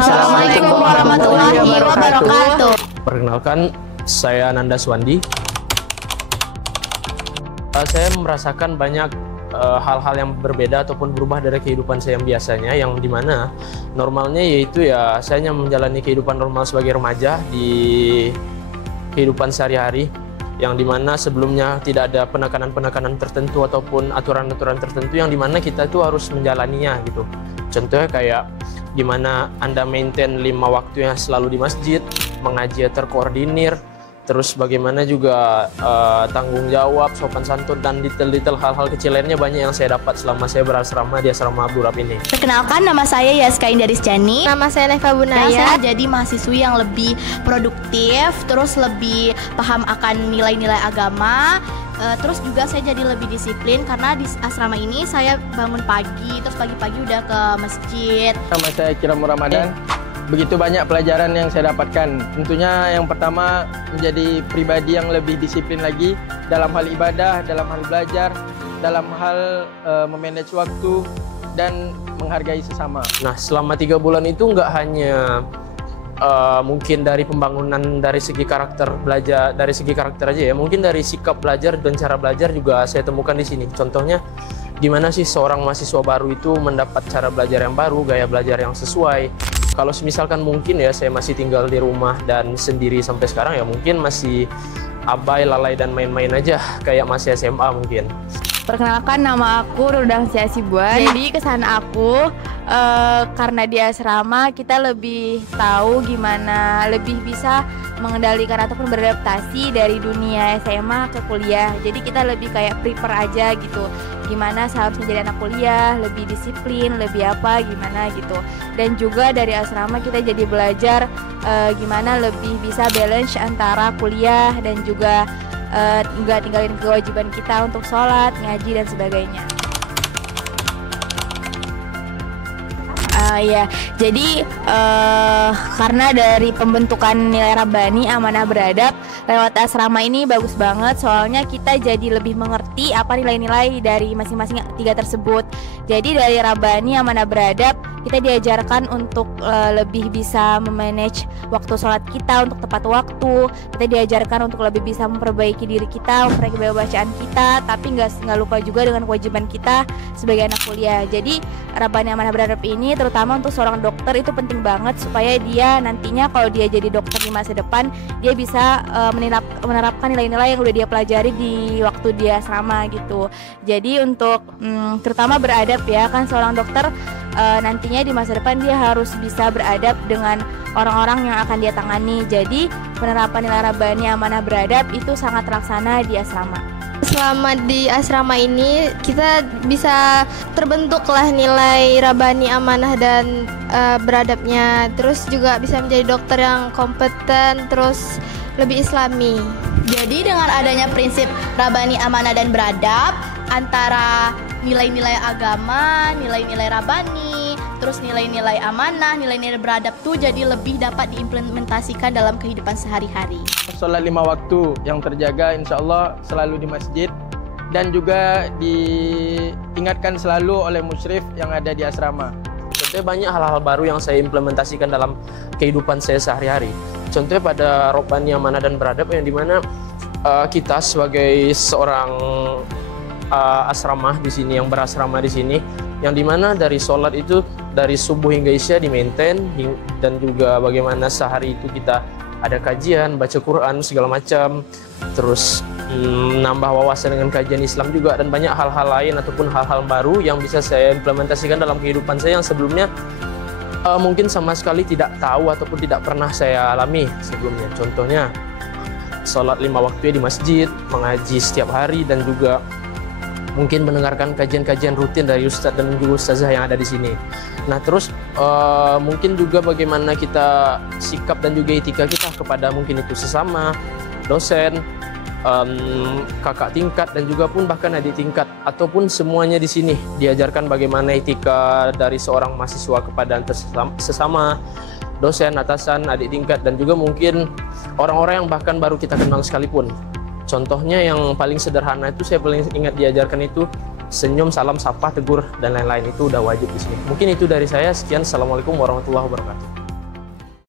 Assalamualaikum warahmatullahi wabarakatuh. Perkenalkan, saya Nanda Swandi. Saya merasakan banyak hal-hal yang berbeda ataupun berubah dari kehidupan saya yang biasanya, yang dimana normalnya yaitu ya saya hanya menjalani kehidupan normal sebagai remaja di kehidupan sehari-hari, yang dimana sebelumnya tidak ada penekanan-penekanan tertentu ataupun aturan-aturan tertentu yang dimana kita itu harus menjalaninya gitu. Contohnya kayak dimana Anda maintain 5 waktu yang selalu di masjid, mengaji terkoordinir, terus bagaimana juga tanggung jawab, sopan santun, dan detail-detail hal-hal kecil lainnya banyak yang saya dapat selama saya berasrama di asrama Abdul Rahab ini. Perkenalkan, nama saya Yaska Indarisjani. Nama saya Neva Bunaya. Saya jadi mahasiswi yang lebih produktif, terus lebih paham akan nilai-nilai agama. Terus juga saya jadi lebih disiplin karena di asrama ini saya bangun pagi, terus pagi-pagi udah ke masjid. Nama saya Kiram Ramadan. Begitu banyak pelajaran yang saya dapatkan. Tentunya yang pertama menjadi pribadi yang lebih disiplin lagi dalam hal ibadah, dalam hal belajar, dalam hal memanage waktu dan menghargai sesama. Nah, selama 3 bulan itu nggak hanya mungkin dari pembangunan dari segi karakter belajar, dari segi karakter aja ya, mungkin dari sikap belajar dan cara belajar juga saya temukan di sini. Contohnya, gimana sih seorang mahasiswa baru itu mendapat cara belajar yang baru, gaya belajar yang sesuai. Kalau misalkan mungkin ya saya masih tinggal di rumah dan sendiri sampai sekarang, ya mungkin masih abai, lalai, dan main-main aja kayak masih SMA mungkin. Perkenalkan, nama aku Rudang Siasibuan. Jadi kesan aku karena di asrama kita lebih tahu gimana lebih bisa mengendalikan ataupun beradaptasi dari dunia SMA ke kuliah. Jadi kita lebih kayak prepare aja gitu, gimana seharusnya jadi anak kuliah, lebih disiplin, lebih apa, gimana gitu. Dan juga dari asrama kita jadi belajar gimana lebih bisa balance antara kuliah dan juga nggak tinggalin kewajiban kita untuk sholat, ngaji, dan sebagainya. Ya, jadi karena dari pembentukan nilai Rabbani Amanah Beradab lewat asrama ini bagus banget, soalnya kita jadi lebih mengerti apa nilai-nilai dari masing-masing 3 tersebut. Jadi dari Rabbani Amanah Beradab kita diajarkan untuk lebih bisa memanage waktu sholat kita untuk tepat waktu. Kita diajarkan untuk lebih bisa memperbaiki diri kita, memperbaiki bacaan kita, tapi nggak lupa juga dengan kewajiban kita sebagai anak kuliah. Jadi Rabbani Amanah Beradab ini terutama untuk seorang dokter itu penting banget supaya dia nantinya kalau dia jadi dokter di masa depan dia bisa menerapkan nilai-nilai yang udah dia pelajari di waktu dia asrama gitu. Jadi untuk terutama beradab ya, kan seorang dokter nantinya di masa depan dia harus bisa beradab dengan orang-orang yang akan dia tangani. Jadi penerapan nilai Rabbani Amanah Beradab itu sangat terlaksana di asrama. Selama di asrama ini kita bisa terbentuklah nilai Rabbani Amanah dan beradabnya. Terus juga bisa menjadi dokter yang kompeten, terus lebih islami. Jadi dengan adanya prinsip Rabbani Amanah dan Beradab, antara nilai-nilai agama, nilai-nilai Rabbani, terus nilai-nilai amanah, nilai-nilai beradab tuh jadi lebih dapat diimplementasikan dalam kehidupan sehari-hari. Sholat 5 waktu yang terjaga insya Allah selalu di masjid, dan juga diingatkan selalu oleh musyrif yang ada di asrama. Contohnya banyak hal-hal baru yang saya implementasikan dalam kehidupan saya sehari-hari. Contohnya pada Rabbani Amanah dan Beradab, yang dimana kita sebagai seorang asrama di sini, yang berasrama di sini, yang dimana dari sholat itu dari subuh hingga isya di maintain, dan juga bagaimana sehari itu kita ada kajian, baca Quran segala macam, terus nambah wawasan dengan kajian Islam juga, dan banyak hal-hal lain ataupun hal-hal baru yang bisa saya implementasikan dalam kehidupan saya yang sebelumnya mungkin sama sekali tidak tahu ataupun tidak pernah saya alami sebelumnya. Contohnya sholat 5 waktu di masjid, mengaji setiap hari, dan juga mungkin mendengarkan kajian-kajian rutin dari ustadz dan juga ustazah yang ada di sini. Nah, terus mungkin juga bagaimana kita sikap dan juga etika kita kepada mungkin itu sesama, dosen, kakak tingkat, dan juga pun bahkan adik tingkat, ataupun semuanya di sini diajarkan bagaimana etika dari seorang mahasiswa kepada sesama, dosen, atasan, adik tingkat, dan juga mungkin orang-orang yang bahkan baru kita kenal sekalipun. Contohnya yang paling sederhana itu saya paling ingat diajarkan itu senyum, salam, sapa, tegur, dan lain-lain, itu udah wajib di sini. Mungkin itu dari saya. Sekian, assalamualaikum warahmatullahi wabarakatuh.